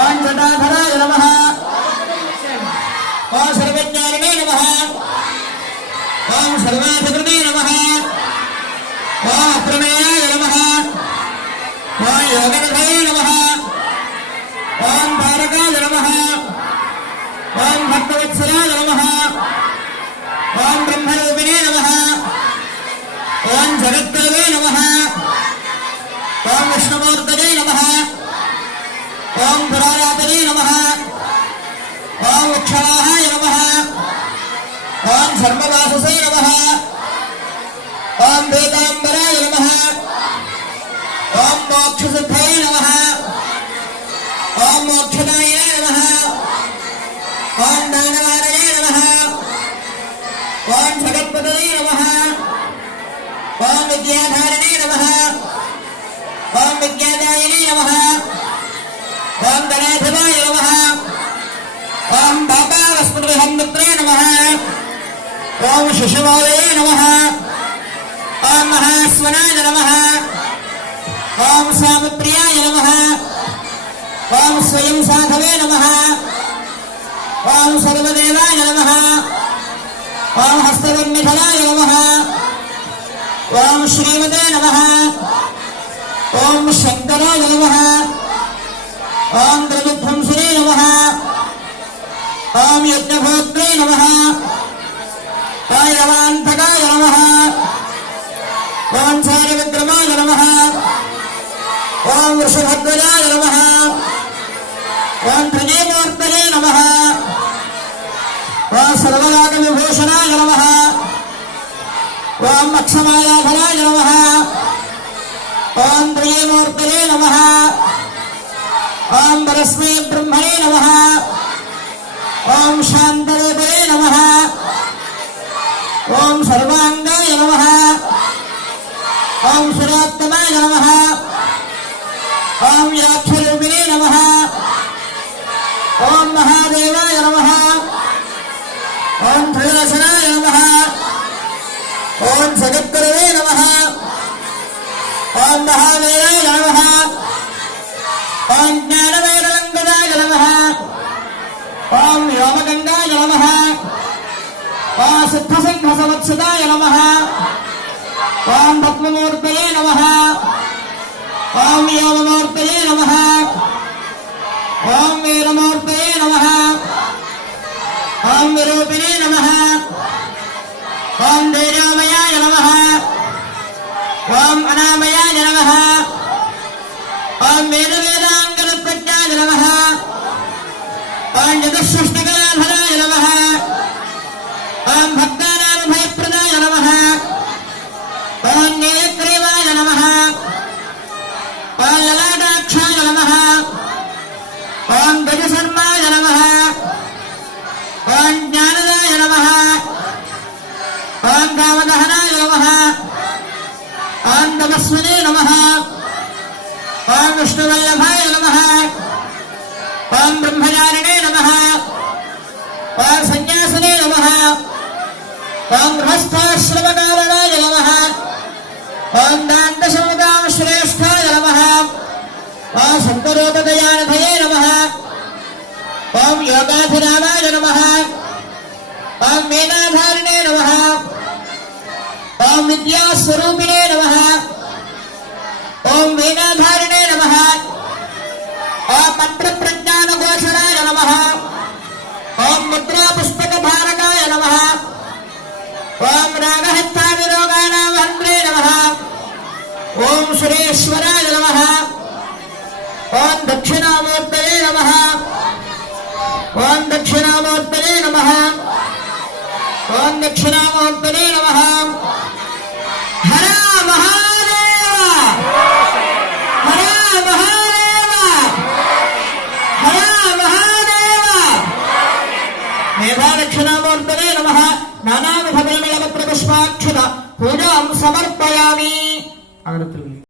ओम जटाधराय नमः ओम सर्वज्ञानिने नमः ओम सर्वाधिकृते नमः ओम अप्रमेयाय नमः ओम योगनिधये नमः ओम तारकाय नमः ओम भक्तवत्सलाय नमः ओम ब्रह्मरूपिणे नमः ओम जगद्गुरवे नमः ओम विष्णुमूर्तये नमः ओम पुराणातये नमः ओम वृक्षवाहाय नमः ओम सर्ववाससे नमः ओम वेदांबराय नमः ओम मोक्षसिद्धये नमः ओम मोक्षदायिने नमः ओम दानवारये नमः ओम जगत्पतये नमः ओम विद्याधारिणे नमः ओम विद्यादायिने नमः ओम गणाधिपाय नमः ओम बापावस्मृतिहन्मित्रे नमः ओम शिशुवालये नमः ओम महास्वनाय नमः ओम सामप्रियाय नमः ओम स्वयं साधवे नमः ओम सर्वदेवाय नमः ओम हस्तवन्निधराय नमः ओम श्रीमते नमः ओम शंकराय नमः ओम द्रविध्वंसिने नमः ओम यज्ञभोक्त्रे नमः ओम यमान्तकाय नमः ओम सारविक्रमाय नमः ओम वृषभध्वजाय नमः ओम त्रिनेमूर्तये नमः ओम सर्वलोकविभूषणाय नमः ओम अक्षमालाधराय नमः ओम त्रिनेमूर्तये नमः ओम परस्मै ब्रह्मणे नमः ओम शान्तरूपये नमः ओम सर्वांगाय नमः ओम सुरात्तमाय नमः ओम याक्षरूपिणे नमः ओम महादेवाय नमः ओम त्रिदर्शनाय नमः ओम जगद्गुरवे नमः ओम महावीराय नमः ओम ज्ञानवैरलङ्कृताय नमः ओम व्योमगङ्गाय नमः ओम सिद्धसिंहसमत्सुताय नमः ओम पद्ममूर्तये नमः ओम योगमूर्तये नमः ओम वीरमूर्तये नमः ओम विरूपिणे नमः ओम वीर्योमयाय नमः ओम अनामयाय नमः ओम वेदवेदाङ्गलप्रज्ञाय नमः ओम चतुष्षष्टकलाधराय नमः ओम भक्तानामभयप्रदाय नमः ओम नीलग्रीवाय नमः ओम ललाटाक्षाय नमः ओम गजशर्माय नमः ओम ज्ञानदाय नमः ओम कामदहनाय नमः ओम तपस्विने नमः ओम विष्णुवल्लभाय नमः ओम ब्रह्मचारिणे नमः ओम सन्यासिने नमः ओम गृहस्थाश्रमकारणाय नमः ओम दान्तशमतां श्रेष्ठाय नमः ओम शङ्करोपदयानिधये नमः ओम योगाधिरामाय नमः ओम मीनाधारिणे नमः ओम विद्यास्वरूपिणे नमः ओम वीणाधारिणे नमः ओम मंत्रप्रज्ञानघोषणाय नमः ओम मुद्रापुष्पकधारकाय नमः ओम रागहस्ताविरोगाणावहन्त्रे नमः ओम सुरेश्वराय नमः ओम दक्षिणामूर्तये नमः ओम दक्षिणामूर्तये नमः ओम दक्षिणामूर्तये नमः हर महादेव हर महादेव हर महादेव मेधादक्षिणामूर्तये नमः नानाविधपरिमलपत्रपुष्पाक्षत पूजां समर्पयामि।